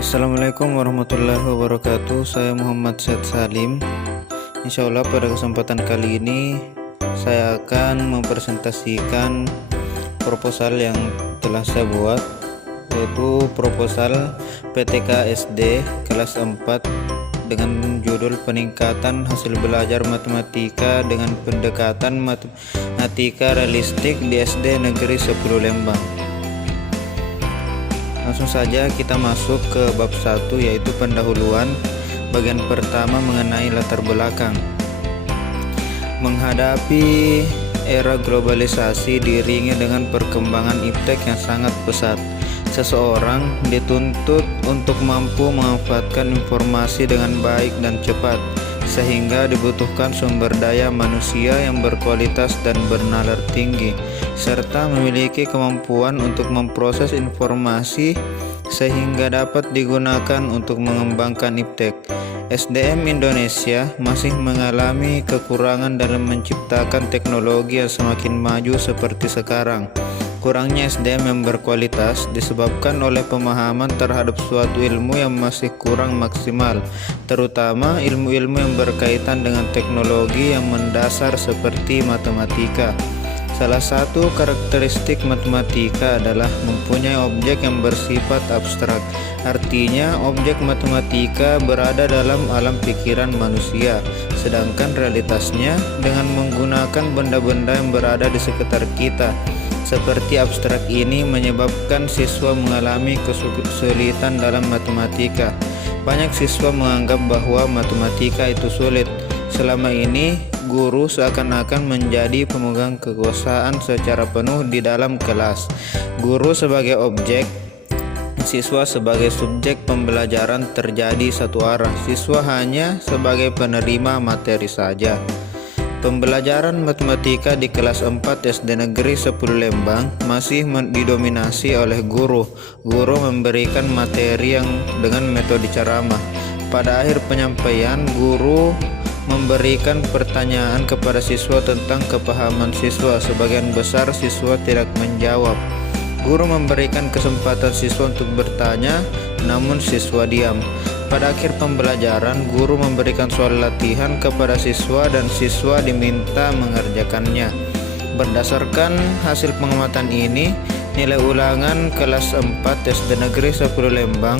Assalamualaikum warahmatullahi wabarakatuh. Saya Muhammad Syed Salim. Insya Allah pada kesempatan kali ini saya akan mempresentasikan proposal yang telah saya buat, yaitu proposal PTK SD kelas 4 dengan judul peningkatan hasil belajar matematika dengan pendekatan matematika realistik di SD Negeri 10 Lembang. Langsung saja kita masuk ke bab 1, yaitu pendahuluan. Bagian pertama mengenai latar belakang. Menghadapi era globalisasi diiringi dengan perkembangan iptek yang sangat pesat, seseorang dituntut untuk mampu memanfaatkan informasi dengan baik dan cepat, sehingga dibutuhkan sumber daya manusia yang berkualitas dan bernalar tinggi, serta memiliki kemampuan untuk memproses informasi sehingga dapat digunakan untuk mengembangkan iptek. SDM Indonesia masih mengalami kekurangan dalam menciptakan teknologi yang semakin maju seperti sekarang. Kurangnya SDM yang berkualitas disebabkan oleh pemahaman terhadap suatu ilmu yang masih kurang maksimal, terutama ilmu-ilmu yang berkaitan dengan teknologi yang mendasar seperti matematika. Salah satu karakteristik matematika adalah mempunyai objek yang bersifat abstrak. Artinya, objek matematika berada dalam alam pikiran manusia, sedangkan realitasnya dengan menggunakan benda-benda yang berada di sekitar kita. Seperti abstrak ini menyebabkan siswa mengalami kesulitan dalam matematika. Banyak siswa menganggap bahwa matematika itu sulit. Selama ini, guru seakan-akan menjadi pemegang kekuasaan secara penuh di dalam kelas. Guru sebagai objek, siswa sebagai subjek pembelajaran terjadi satu arah. Siswa hanya sebagai penerima materi saja. Pembelajaran matematika di kelas 4 SD Negeri 10 Lembang masih didominasi oleh guru. Guru memberikan materi yang dengan metode ceramah. Pada akhir penyampaian, guru memberikan pertanyaan kepada siswa tentang kepahaman siswa. Sebagian besar siswa tidak menjawab. Guru memberikan kesempatan siswa untuk bertanya, namun siswa diam. Pada akhir pembelajaran, guru memberikan soal latihan kepada siswa dan siswa diminta mengerjakannya. Berdasarkan hasil pengamatan ini, nilai ulangan kelas 4 SD Negeri 10 Lembang,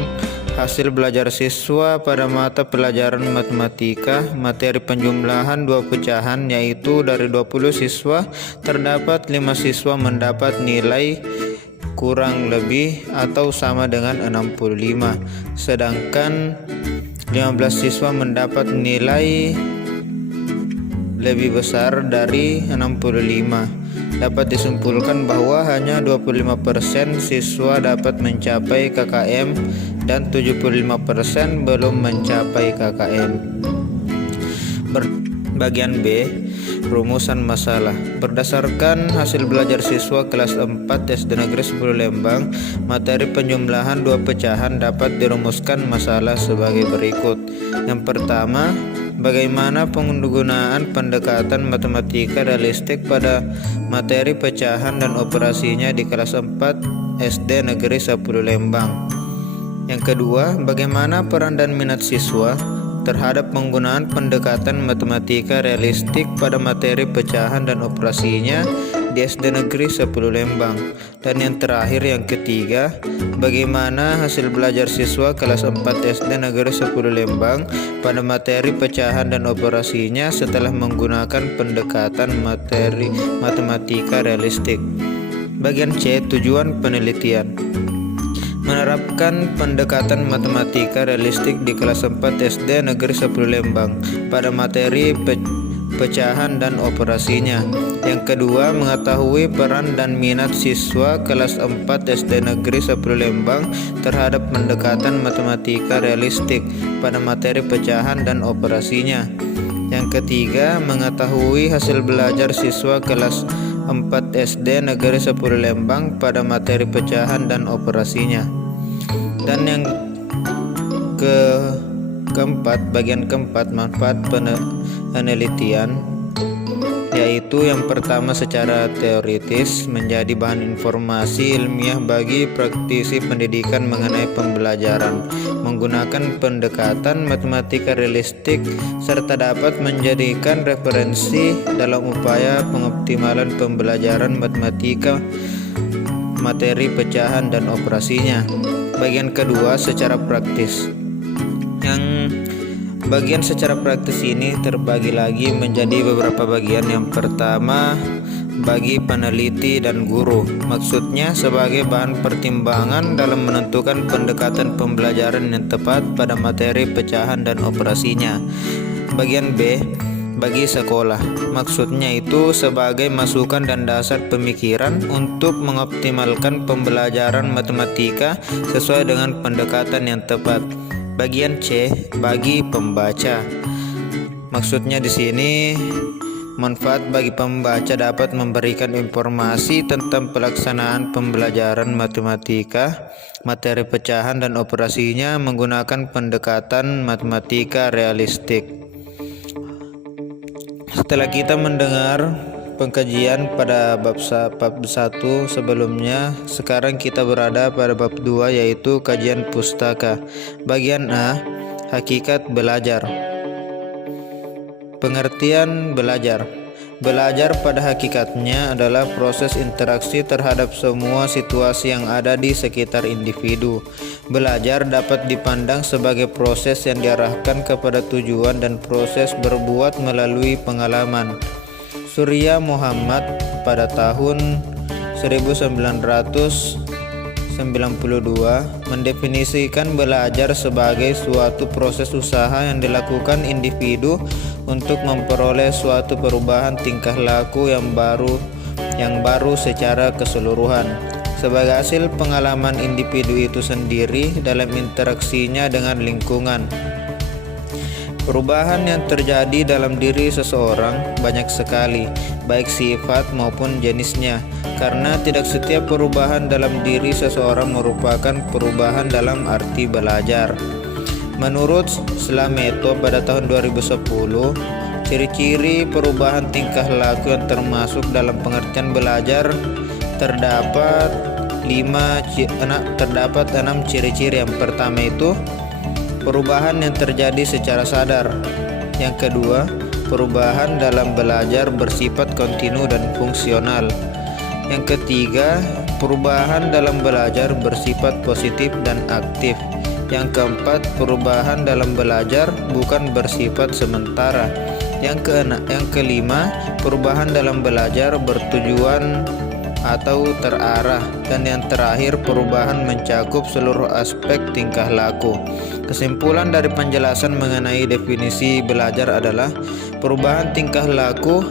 hasil belajar siswa pada mata pelajaran matematika, materi penjumlahan 2 pecahan, yaitu dari 20 siswa, terdapat 5 siswa mendapat nilai kurang lebih atau sama dengan 65, sedangkan 15 siswa mendapat nilai lebih besar dari 65. Dapat disimpulkan bahwa hanya 25% siswa dapat mencapai KKM dan 75% belum mencapai KKM. Bagian B, rumusan masalah. Berdasarkan hasil belajar siswa kelas 4 SD Negeri 10 Lembang, materi penjumlahan 2 pecahan dapat dirumuskan masalah sebagai berikut. Yang pertama, bagaimana penggunaan pendekatan matematika realistik pada materi pecahan dan operasinya di kelas 4 SD Negeri 10 Lembang. Yang kedua, bagaimana peran dan minat siswa terhadap penggunaan pendekatan matematika realistik pada materi pecahan dan operasinya di SD Negeri 10 Lembang. Dan yang terakhir, yang ketiga, bagaimana hasil belajar siswa kelas 4 SD Negeri 10 Lembang pada materi pecahan dan operasinya setelah menggunakan pendekatan materi matematika realistik. Bagian C, tujuan penelitian. Menerapkan pendekatan matematika realistik di kelas 4 SD Negeri 10 Lembang pada materi pecahan dan operasinya. Yang kedua, mengetahui peran dan minat siswa kelas 4 SD Negeri 10 Lembang terhadap pendekatan matematika realistik pada materi pecahan dan operasinya. Yang ketiga, mengetahui hasil belajar siswa kelas 4 SD Negeri 10 Lembang pada materi pecahan dan operasinya. Dan yang keempat, bagian keempat, manfaat penelitian, yaitu yang pertama secara teoritis menjadi bahan informasi ilmiah bagi praktisi pendidikan mengenai pembelajaran. menggunakan pendekatan matematika realistik serta dapat menjadikan referensi dalam upaya pengoptimalan pembelajaran matematika, materi pecahan dan operasinya. Bagian kedua, secara praktis. Bagian secara praktis ini terbagi lagi menjadi beberapa bagian. Yang pertama, bagi peneliti dan guru, maksudnya sebagai bahan pertimbangan dalam menentukan pendekatan pembelajaran yang tepat pada materi pecahan dan operasinya. Bagian B, bagi sekolah, maksudnya itu sebagai masukan dan dasar pemikiran untuk mengoptimalkan pembelajaran matematika sesuai dengan pendekatan yang tepat. Bagian C, bagi pembaca, maksudnya di sini manfaat bagi pembaca dapat memberikan informasi tentang pelaksanaan pembelajaran matematika, materi pecahan dan operasinya menggunakan pendekatan matematika realistik. Setelah kita mendengar pengkajian pada bab 1 sebelumnya, sekarang kita berada pada bab 2 yaitu kajian pustaka. Bagian A, hakikat belajar. Pengertian belajar. Belajar pada hakikatnya adalah proses interaksi terhadap semua situasi yang ada di sekitar individu. Belajar dapat dipandang sebagai proses yang diarahkan kepada tujuan dan proses berbuat melalui pengalaman. Surya Muhammad pada tahun 1992 mendefinisikan belajar sebagai suatu proses usaha yang dilakukan individu untuk memperoleh suatu perubahan tingkah laku yang baru secara keseluruhan. Sebagai hasil pengalaman individu itu sendiri dalam interaksinya dengan lingkungan. Perubahan yang terjadi dalam diri seseorang banyak sekali, baik sifat maupun jenisnya, karena tidak setiap perubahan dalam diri seseorang merupakan perubahan dalam arti belajar. Menurut Slameto pada tahun 2010, ciri-ciri perubahan tingkah laku yang termasuk dalam pengertian belajar terdapat 6 ciri-ciri. Yang pertama itu perubahan yang terjadi secara sadar. Yang kedua, perubahan dalam belajar bersifat kontinu dan fungsional. Yang ketiga, perubahan dalam belajar bersifat positif dan aktif. Yang keempat, perubahan dalam belajar bukan bersifat sementara. Yang kelima, perubahan dalam belajar bertujuan atau terarah. Dan yang terakhir, perubahan mencakup seluruh aspek tingkah laku. Kesimpulan dari penjelasan mengenai definisi belajar adalah perubahan tingkah laku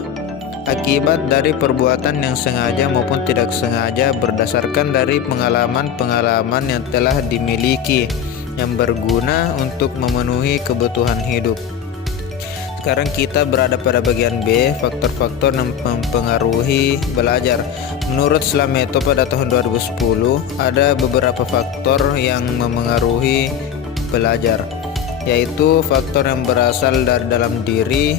akibat dari perbuatan yang sengaja maupun tidak sengaja berdasarkan dari pengalaman-pengalaman yang telah dimiliki yang berguna untuk memenuhi kebutuhan hidup. Sekarang kita berada pada bagian B, faktor-faktor yang mempengaruhi belajar. Menurut Slameto pada tahun 2010, ada beberapa faktor yang memengaruhi belajar, yaitu faktor yang berasal dari dalam diri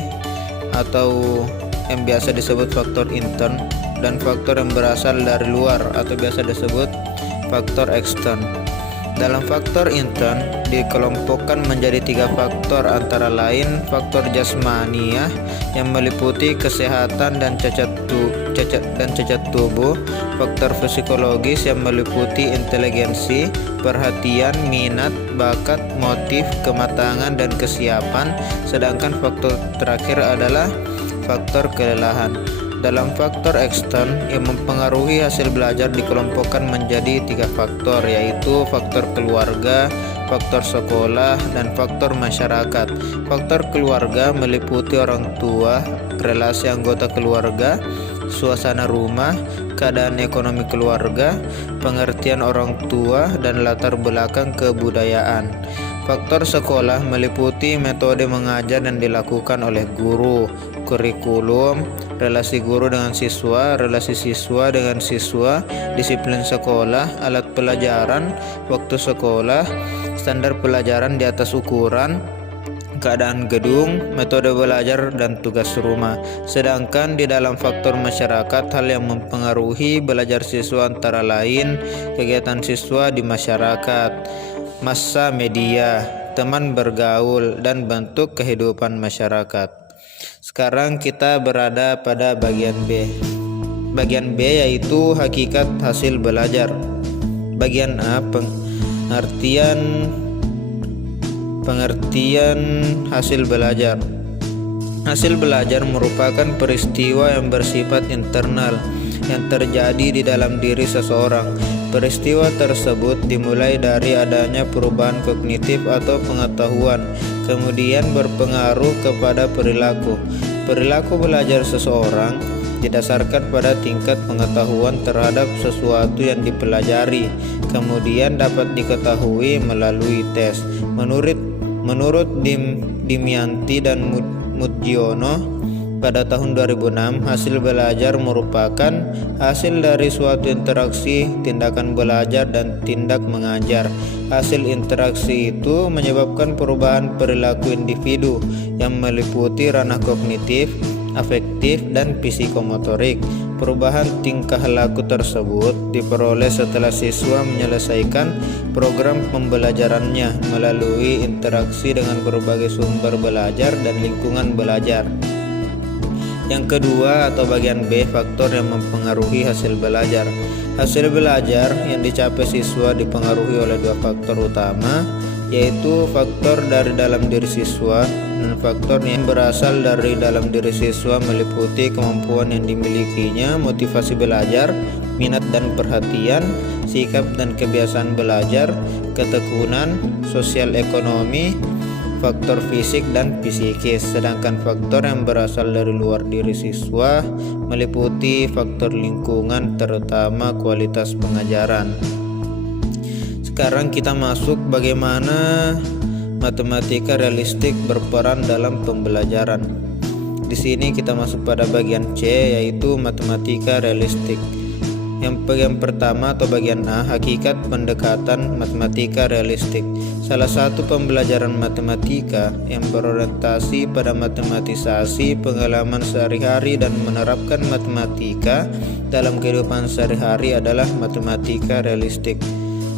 atau yang biasa disebut faktor intern, dan faktor yang berasal dari luar atau biasa disebut faktor ekstern. Dalam faktor intern dikelompokkan menjadi 3 faktor, antara lain faktor jasmaniah yang meliputi kesehatan dan cacat tubuh, faktor psikologis yang meliputi inteligensi, perhatian, minat, bakat, motif, kematangan dan kesiapan, sedangkan faktor terakhir adalah faktor kelelahan. Dalam faktor ekstern yang mempengaruhi hasil belajar dikelompokkan menjadi 3 faktor, yaitu faktor keluarga, faktor sekolah, dan faktor masyarakat. Faktor keluarga meliputi orang tua, relasi anggota keluarga, suasana rumah, keadaan ekonomi keluarga, pengertian orang tua, dan latar belakang kebudayaan. Faktor sekolah meliputi metode mengajar yang dilakukan oleh guru, kurikulum, relasi guru dengan siswa, relasi siswa dengan siswa, disiplin sekolah, alat pelajaran, waktu sekolah, standar pelajaran di atas ukuran, keadaan gedung, metode belajar, dan tugas rumah. Sedangkan di dalam faktor masyarakat, hal yang mempengaruhi belajar siswa antara lain kegiatan siswa di masyarakat, massa media, teman bergaul, dan bentuk kehidupan masyarakat. Sekarang kita berada pada bagian B. Bagian B yaitu hakikat hasil belajar. Bagian A, pengertian hasil belajar. Hasil belajar merupakan peristiwa yang bersifat internal yang terjadi di dalam diri seseorang. Peristiwa tersebut dimulai dari adanya perubahan kognitif atau pengetahuan, kemudian berpengaruh kepada perilaku. Perilaku belajar seseorang didasarkan pada tingkat pengetahuan terhadap sesuatu yang dipelajari, kemudian dapat diketahui melalui tes. Menurut Dimyanti dan Mudjono pada tahun 2006, hasil belajar merupakan hasil dari suatu interaksi tindakan belajar dan tindak mengajar. Hasil interaksi itu menyebabkan perubahan perilaku individu yang meliputi ranah kognitif, afektif, dan psikomotorik. Perubahan tingkah laku tersebut diperoleh setelah siswa menyelesaikan program pembelajarannya melalui interaksi dengan berbagai sumber belajar dan lingkungan belajar. Yang kedua atau bagian B, faktor yang mempengaruhi hasil belajar. Hasil belajar yang dicapai siswa dipengaruhi oleh dua faktor utama, yaitu faktor dari dalam diri siswa dan faktor yang berasal dari dalam diri siswa meliputi kemampuan yang dimilikinya, motivasi belajar, minat dan perhatian, sikap dan kebiasaan belajar, ketekunan, sosial ekonomi, faktor fisik dan psikis. Sedangkan faktor yang berasal dari luar diri siswa meliputi faktor lingkungan, terutama kualitas pengajaran. Sekarang kita masuk bagaimana matematika realistik berperan dalam pembelajaran. Di sini kita masuk pada bagian C, yaitu matematika realistik. Yang bagian pertama atau bagian A, hakikat pendekatan matematika realistik. Salah satu pembelajaran matematika yang berorientasi pada matematisasi pengalaman sehari-hari dan menerapkan matematika dalam kehidupan sehari-hari adalah matematika realistik.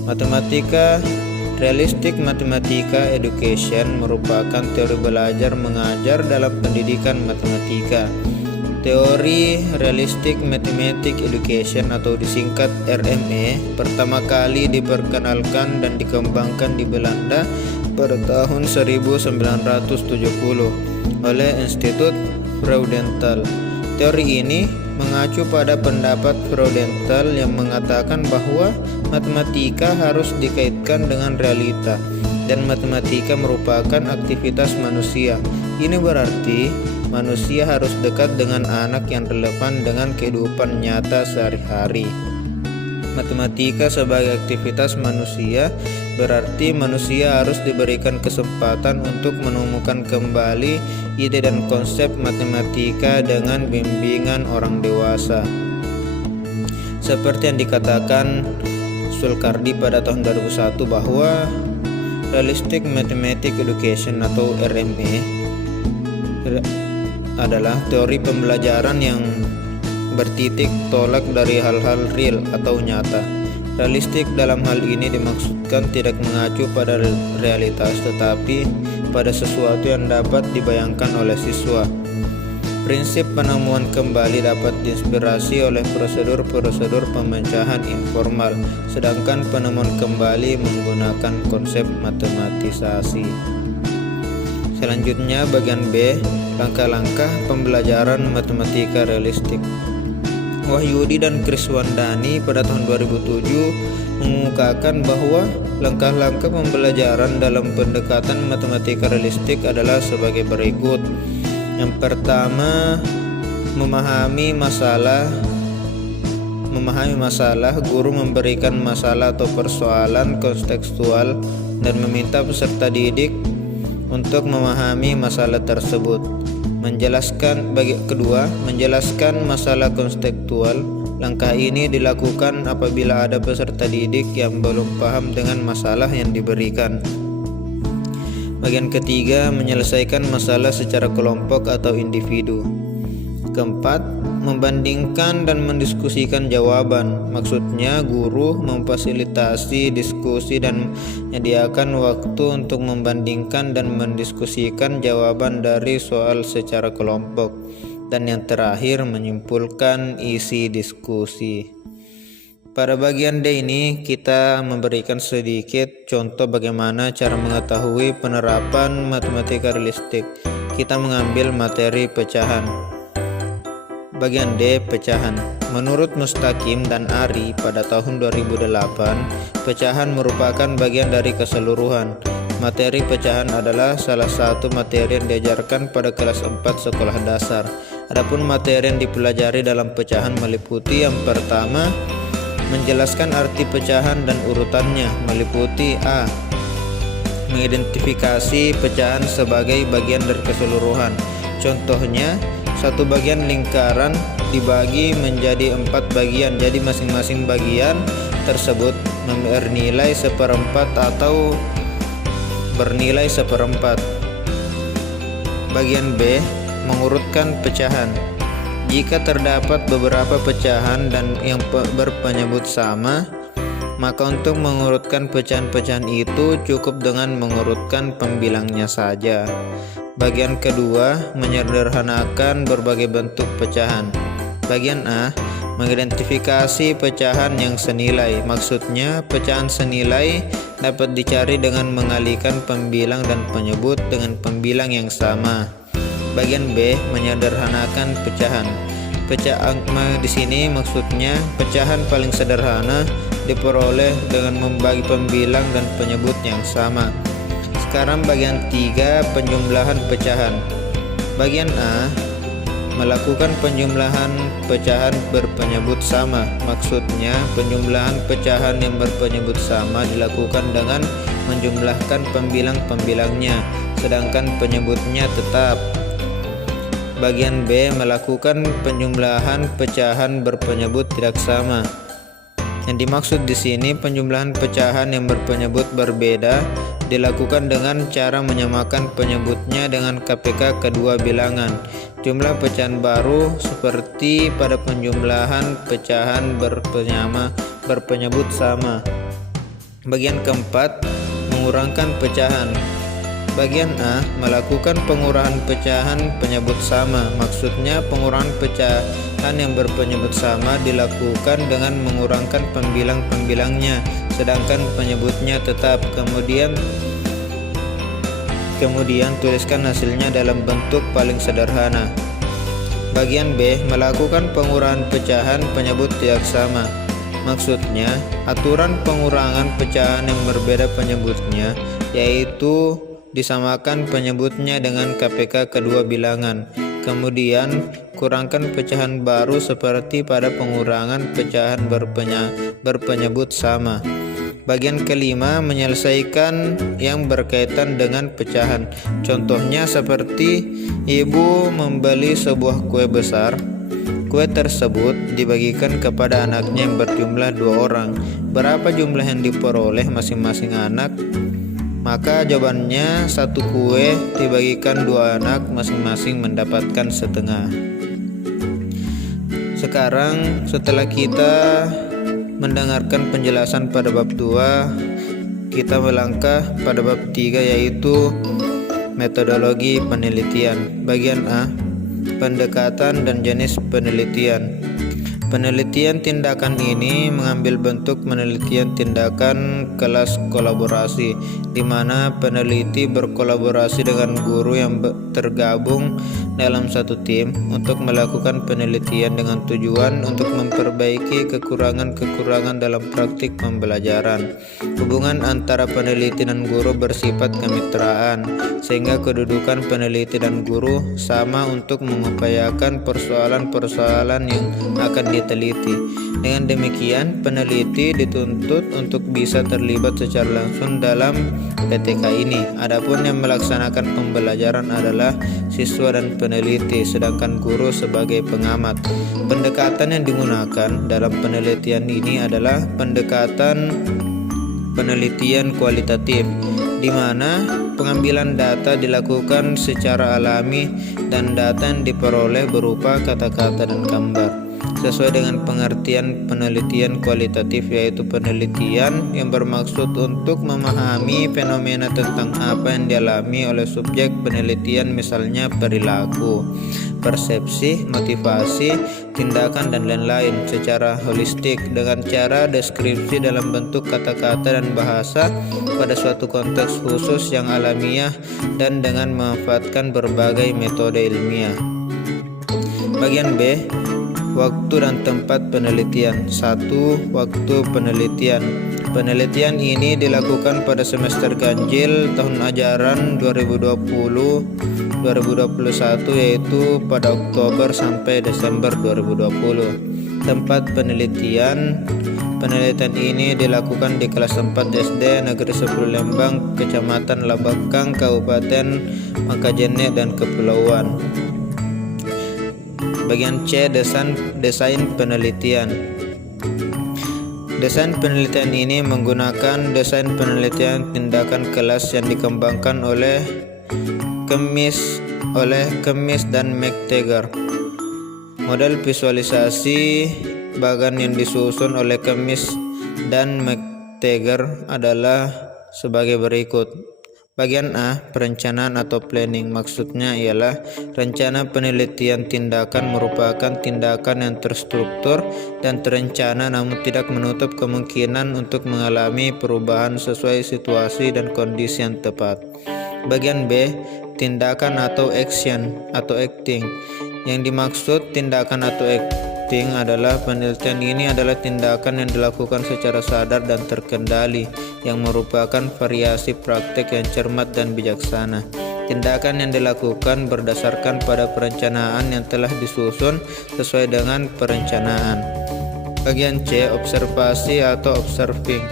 Matematika realistik, Mathematical Education, merupakan teori belajar mengajar dalam pendidikan matematika. Teori Realistic Mathematics Education atau disingkat RME pertama kali diperkenalkan dan dikembangkan di Belanda pada tahun 1970 oleh Institut Freudenthal. Teori ini mengacu pada pendapat Freudenthal yang mengatakan bahwa matematika harus dikaitkan dengan realita dan matematika merupakan aktivitas manusia. Ini berarti manusia harus dekat dengan anak yang relevan dengan kehidupan nyata sehari-hari. Matematika sebagai aktivitas manusia berarti manusia harus diberikan kesempatan untuk menemukan kembali ide dan konsep matematika dengan bimbingan orang dewasa. Seperti yang dikatakan Sulkardi pada tahun 2001 bahwa Realistic Mathematics Education atau RME adalah teori pembelajaran yang bertitik tolak dari hal-hal real atau nyata. Realistik dalam hal ini dimaksudkan tidak mengacu pada realitas tetapi pada sesuatu yang dapat dibayangkan oleh siswa. Prinsip penemuan kembali dapat diinspirasi oleh prosedur-prosedur pemecahan informal, sedangkan penemuan kembali menggunakan konsep matematisasi. Selanjutnya bagian B, langkah-langkah pembelajaran matematika realistik. Wahyudi dan Kriswandani pada tahun 2007 mengemukakan bahwa langkah-langkah pembelajaran dalam pendekatan matematika realistik adalah sebagai berikut. Yang pertama, memahami masalah. Guru memberikan masalah atau persoalan kontekstual dan meminta peserta didik untuk memahami masalah tersebut. Menjelaskan masalah kontekstual. Langkah ini dilakukan apabila ada peserta didik yang belum paham dengan masalah yang diberikan. Bagian ketiga, menyelesaikan masalah secara kelompok atau individu. Keempat, membandingkan dan mendiskusikan jawaban. Maksudnya guru memfasilitasi diskusi dan menyediakan waktu untuk membandingkan dan mendiskusikan jawaban dari soal secara kelompok. Dan yang terakhir, menyimpulkan isi diskusi. Pada bagian D ini kita memberikan sedikit contoh bagaimana cara mengetahui penerapan matematika realistik. Kita mengambil materi pecahan. Bagian D, pecahan. Menurut Mustaqim dan Ari pada tahun 2008, pecahan merupakan bagian dari keseluruhan. Materi pecahan adalah salah satu materi yang diajarkan pada kelas 4 sekolah dasar. Adapun materi yang dipelajari dalam pecahan meliputi yang pertama, menjelaskan arti pecahan dan urutannya, meliputi A. Mengidentifikasi pecahan sebagai bagian dari keseluruhan. Contohnya, satu bagian lingkaran dibagi menjadi 4 bagian, jadi masing-masing bagian tersebut bernilai 1/4 atau bernilai 1/4. Bagian B, mengurutkan pecahan. Jika terdapat beberapa pecahan dan yang berpenyebut sama, maka untuk mengurutkan pecahan-pecahan itu cukup dengan mengurutkan pembilangnya saja. Bagian kedua, menyederhanakan berbagai bentuk pecahan. Bagian A, mengidentifikasi pecahan yang senilai. Maksudnya, pecahan senilai dapat dicari dengan mengalihkan pembilang dan penyebut dengan pembilang yang sama. Bagian B, menyederhanakan pecahan. Pecahan di sini maksudnya pecahan paling sederhana diperoleh dengan membagi pembilang dan penyebut yang sama. Sekarang bagian 3, penjumlahan pecahan. Bagian A, melakukan penjumlahan pecahan berpenyebut sama. Maksudnya penjumlahan pecahan yang berpenyebut sama dilakukan dengan menjumlahkan pembilang-pembilangnya, sedangkan penyebutnya tetap. Bagian B, melakukan penjumlahan pecahan berpenyebut tidak sama. Yang dimaksud di sini penjumlahan pecahan yang berpenyebut berbeda dilakukan dengan cara menyamakan penyebutnya dengan KPK kedua bilangan. Jumlah pecahan baru seperti pada penjumlahan pecahan berpenyebut sama. Bagian keempat, mengurangkan pecahan. Bagian A, melakukan pengurangan pecahan penyebut sama. Maksudnya pengurangan pecahan yang berpenyebut sama dilakukan dengan mengurangkan pembilang-pembilangnya, sedangkan penyebutnya tetap. Kemudian tuliskan hasilnya dalam bentuk paling sederhana. Bagian B, melakukan pengurangan pecahan penyebut tidak sama. Maksudnya, aturan pengurangan pecahan yang berbeda penyebutnya, yaitu disamakan penyebutnya dengan KPK kedua bilangan. Kemudian kurangkan pecahan baru seperti pada pengurangan pecahan berpenyebut sama. Bagian kelima, menyelesaikan yang berkaitan dengan pecahan. Contohnya seperti ibu membeli sebuah kue besar. Kue tersebut dibagikan kepada anaknya yang berjumlah 2 orang. Berapa jumlah yang diperoleh masing-masing anak? Maka jawabannya 1 kue dibagikan 2 anak, masing-masing mendapatkan setengah. Sekarang setelah kita mendengarkan penjelasan pada bab 2, kita melangkah pada bab 3, yaitu metodologi penelitian. Bagian A, pendekatan dan jenis penelitian. Penelitian tindakan ini mengambil bentuk penelitian tindakan kelas kolaborasi, di mana peneliti berkolaborasi dengan guru yang tergabung dalam satu tim untuk melakukan penelitian dengan tujuan untuk memperbaiki kekurangan-kekurangan dalam praktik pembelajaran. Hubungan antara peneliti dan guru bersifat kemitraan, sehingga kedudukan peneliti dan guru sama untuk mengupayakan persoalan-persoalan yang akan diteliti. Dengan demikian, peneliti dituntut untuk bisa terlibat secara langsung dalam PTK ini. Adapun yang melaksanakan pembelajaran adalah siswa dan peneliti, sedangkan guru sebagai pengamat. Pendekatan yang digunakan dalam penelitian ini adalah pendekatan penelitian kualitatif, di mana pengambilan data dilakukan secara alami dan data yang diperoleh berupa kata-kata dan gambar. Sesuai dengan pengertian penelitian kualitatif, yaitu penelitian yang bermaksud untuk memahami fenomena tentang apa yang dialami oleh subjek penelitian, misalnya perilaku, persepsi, motivasi, tindakan, dan lain-lain secara holistik dengan cara deskripsi dalam bentuk kata-kata dan bahasa pada suatu konteks khusus yang alamiah dan dengan memanfaatkan berbagai metode ilmiah. Bagian B, waktu dan tempat penelitian. 1. Waktu penelitian. Penelitian ini dilakukan pada semester ganjil tahun ajaran 2020-2021, yaitu pada Oktober sampai Desember 2020. Tempat penelitian. Penelitian ini dilakukan di kelas 4 SD Negeri 10 Lembang, Kecamatan Labakang, Kabupaten Makajene dan Kepulauan. Bagian C, desain penelitian. Desain penelitian ini menggunakan desain penelitian tindakan kelas yang dikembangkan oleh Kemis dan McTaggart. Model visualisasi bagan yang disusun oleh Kemis dan McTaggart adalah sebagai berikut. Bagian A, perencanaan atau planning. Maksudnya ialah rencana penelitian tindakan merupakan tindakan yang terstruktur dan terencana, namun tidak menutup kemungkinan untuk mengalami perubahan sesuai situasi dan kondisi yang tepat. Bagian B, tindakan atau action atau acting. Yang dimaksud tindakan atau acting adalah penelitian ini adalah tindakan yang dilakukan secara sadar dan terkendali, yang merupakan variasi praktek yang cermat dan bijaksana. Tindakan yang dilakukan berdasarkan pada perencanaan yang telah disusun sesuai dengan perencanaan. Bagian C, observasi atau observing.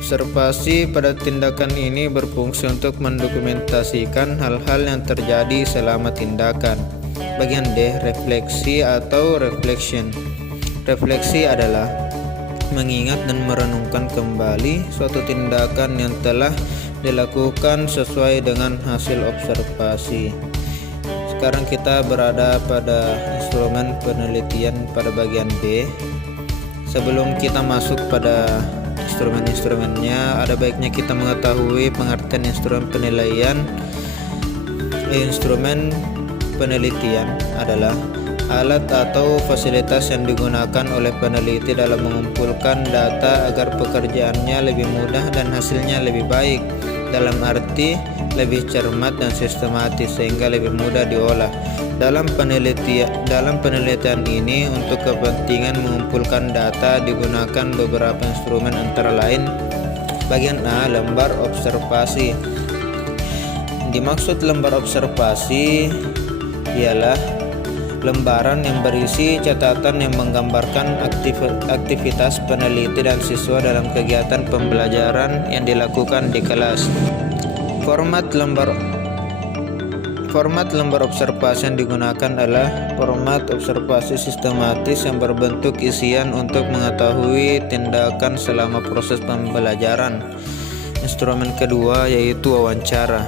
Observasi pada tindakan ini berfungsi untuk mendokumentasikan hal-hal yang terjadi selama tindakan. Bagian D, refleksi atau reflection. Refleksi adalah mengingat dan merenungkan kembali suatu tindakan yang telah dilakukan sesuai dengan hasil observasi. Sekarang kita berada pada instrumen penelitian pada bagian B. Sebelum kita masuk pada instrumen-instrumennya, ada baiknya kita mengetahui pengertian instrumen penilaian. Instrumen penelitian adalah alat atau fasilitas yang digunakan oleh peneliti dalam mengumpulkan data agar pekerjaannya lebih mudah dan hasilnya lebih baik, dalam arti lebih cermat dan sistematis sehingga lebih mudah diolah. Dalam penelitian ini, untuk kepentingan mengumpulkan data digunakan beberapa instrumen, antara lain bagian A, lembar observasi. Dimaksud lembar observasi ialah lembaran yang berisi catatan yang menggambarkan aktivitas peneliti dan siswa dalam kegiatan pembelajaran yang dilakukan di kelas. Format lembar observasi yang digunakan adalah format observasi sistematis yang berbentuk isian untuk mengetahui tindakan selama proses pembelajaran. Instrumen kedua yaitu wawancara.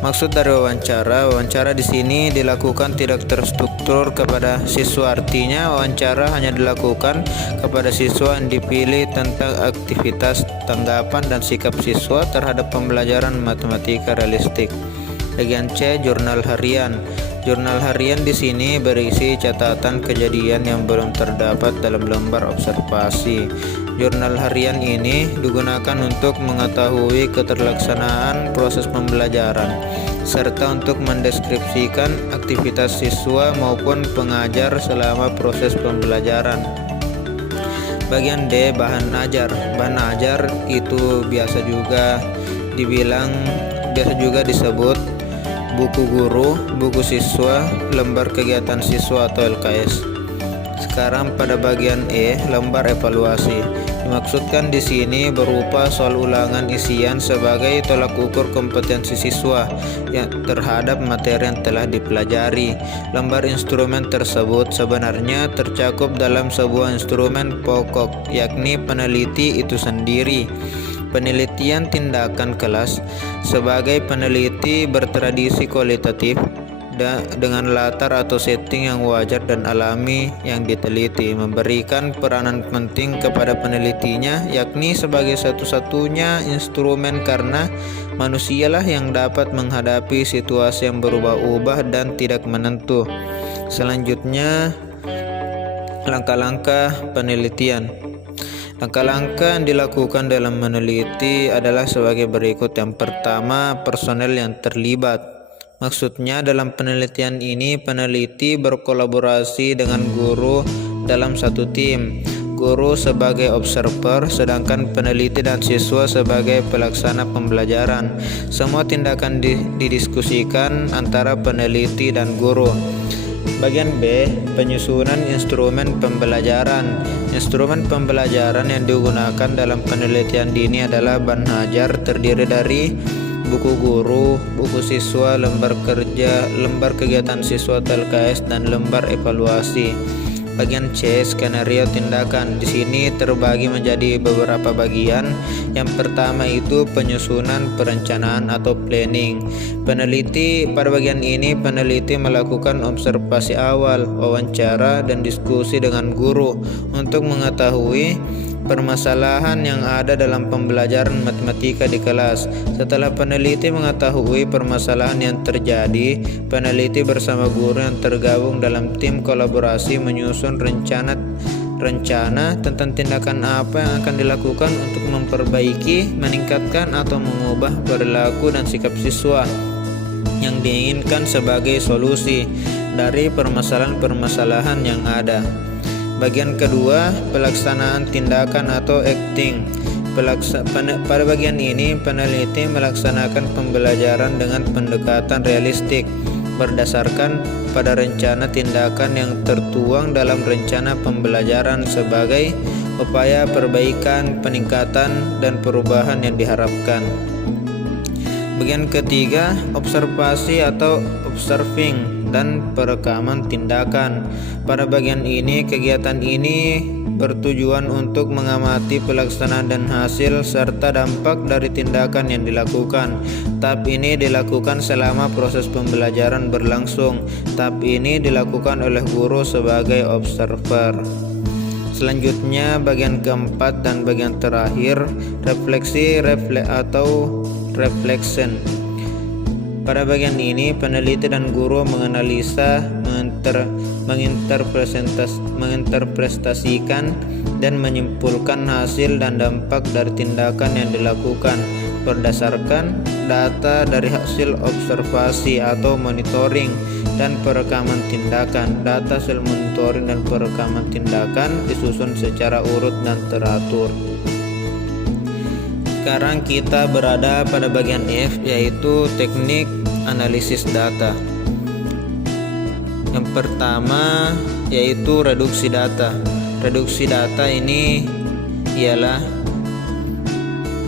Maksud dari wawancara di sini dilakukan tidak terstruktur kepada siswa. Artinya wawancara hanya dilakukan kepada siswa yang dipilih tentang aktivitas, tanggapan, dan sikap siswa terhadap pembelajaran matematika realistik. Bagian C, jurnal harian. Jurnal harian di sini berisi catatan kejadian yang belum terdapat dalam lembar observasi. Jurnal harian ini digunakan untuk mengetahui keterlaksanaan proses pembelajaran serta untuk mendeskripsikan aktivitas siswa maupun pengajar selama proses pembelajaran. Bagian D, bahan ajar. Bahan ajar itu biasa juga disebut buku guru, buku siswa, lembar kegiatan siswa atau LKS. Sekarang pada bagian E, lembar evaluasi. Dimaksudkan di sini berupa soal ulangan isian sebagai tolak ukur kompetensi siswa yang terhadap materi yang telah dipelajari. Lembar instrumen tersebut sebenarnya tercakup dalam sebuah instrumen pokok, yakni peneliti itu sendiri. Penelitian tindakan kelas sebagai peneliti bertradisi kualitatif dengan latar atau setting yang wajar dan alami yang diteliti, memberikan peranan penting kepada penelitinya, yakni sebagai satu-satunya instrumen karena manusialah yang dapat menghadapi situasi yang berubah-ubah dan tidak menentu. Selanjutnya, langkah-langkah penelitian. Langkah-langkah yang dilakukan dalam meneliti adalah sebagai berikut. Yang pertama, personel yang terlibat. Maksudnya dalam penelitian ini peneliti berkolaborasi dengan guru dalam satu tim. Guru sebagai observer, sedangkan peneliti dan siswa sebagai pelaksana pembelajaran. Semua tindakan didiskusikan antara peneliti dan guru. Bagian B, penyusunan instrumen pembelajaran. Instrumen pembelajaran yang digunakan dalam penelitian ini adalah bahan ajar terdiri dari buku guru, buku siswa, lembar kerja, lembar kegiatan siswa atau LKS, dan lembar evaluasi. Bagian C, skenario tindakan. Di sini terbagi menjadi beberapa bagian. Yang pertama itu penyusunan perencanaan atau planning. Pada bagian ini peneliti melakukan observasi awal, wawancara, dan diskusi dengan guru untuk mengetahui permasalahan yang ada dalam pembelajaran matematika di kelas. Setelah peneliti mengetahui permasalahan yang terjadi, peneliti bersama guru yang tergabung dalam tim kolaborasi menyusun rencana tentang tindakan apa yang akan dilakukan untuk memperbaiki, meningkatkan, atau mengubah perilaku dan sikap siswa yang diinginkan sebagai solusi dari permasalahan-permasalahan yang ada. Bagian kedua, pelaksanaan tindakan atau acting. Pada bagian ini, peneliti melaksanakan pembelajaran dengan pendekatan realistik berdasarkan pada rencana tindakan yang tertuang dalam rencana pembelajaran sebagai upaya perbaikan, peningkatan, dan perubahan yang diharapkan. Bagian ketiga, observasi atau observing dan perekaman tindakan. Pada bagian ini, kegiatan ini bertujuan untuk mengamati pelaksanaan dan hasil serta dampak dari tindakan yang dilakukan. Tahap ini dilakukan selama proses pembelajaran berlangsung. Tahap ini dilakukan oleh guru sebagai observer. Selanjutnya, bagian keempat dan bagian terakhir, refleksi atau reflection. Pada bagian ini, peneliti dan guru menganalisa, menginterpretasikan, dan menyimpulkan hasil dan dampak dari tindakan yang dilakukan berdasarkan data dari hasil observasi atau monitoring dan perekaman tindakan. Data hasil monitoring dan perekaman tindakan disusun secara urut dan teratur. Sekarang kita berada pada bagian F, yaitu teknik analisis data. Yang pertama yaitu reduksi data. Reduksi data ini ialah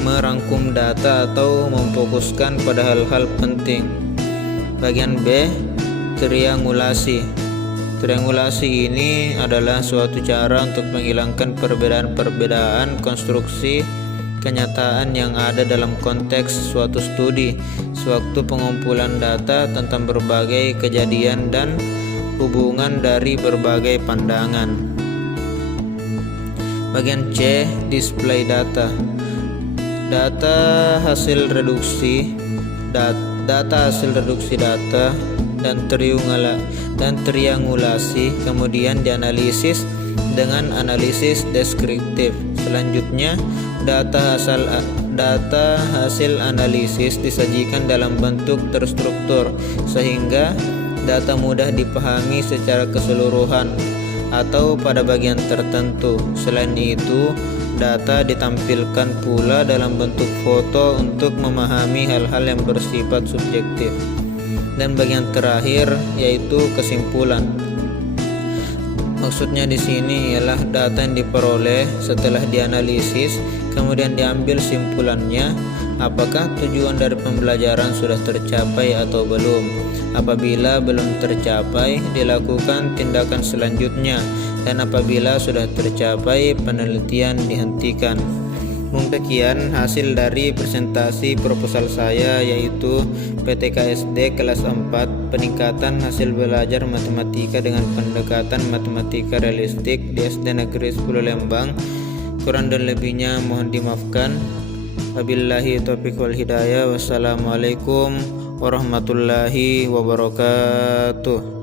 merangkum data atau memfokuskan pada hal-hal penting. Bagian B, triangulasi. Triangulasi ini adalah suatu cara untuk menghilangkan perbedaan-perbedaan konstruksi kenyataan yang ada dalam konteks suatu studi sewaktu pengumpulan data tentang berbagai kejadian dan hubungan dari berbagai pandangan. Bagian C, display data. Data hasil reduksi data dan triangulasi kemudian dianalisis dengan analisis deskriptif. Selanjutnya, data hasil analisis disajikan dalam bentuk terstruktur sehingga data mudah dipahami secara keseluruhan atau pada bagian tertentu. Selain itu, data ditampilkan pula dalam bentuk foto untuk memahami hal-hal yang bersifat subjektif. Dan bagian terakhir yaitu kesimpulan. Maksudnya di sini ialah data yang diperoleh setelah dianalisis, kemudian diambil simpulannya, apakah tujuan dari pembelajaran sudah tercapai atau belum. Apabila belum tercapai, dilakukan tindakan selanjutnya, dan apabila sudah tercapai, penelitian dihentikan. Demikian hasil dari presentasi proposal saya, yaitu PTKSD kelas 4 peningkatan hasil belajar matematika dengan pendekatan matematika realistik di SD Negeri 10 Lembang. Kurang dan lebihnya mohon dimaafkan. Wabillahi taufiq wal hidayah. Wassalamualaikum warahmatullahi wabarakatuh.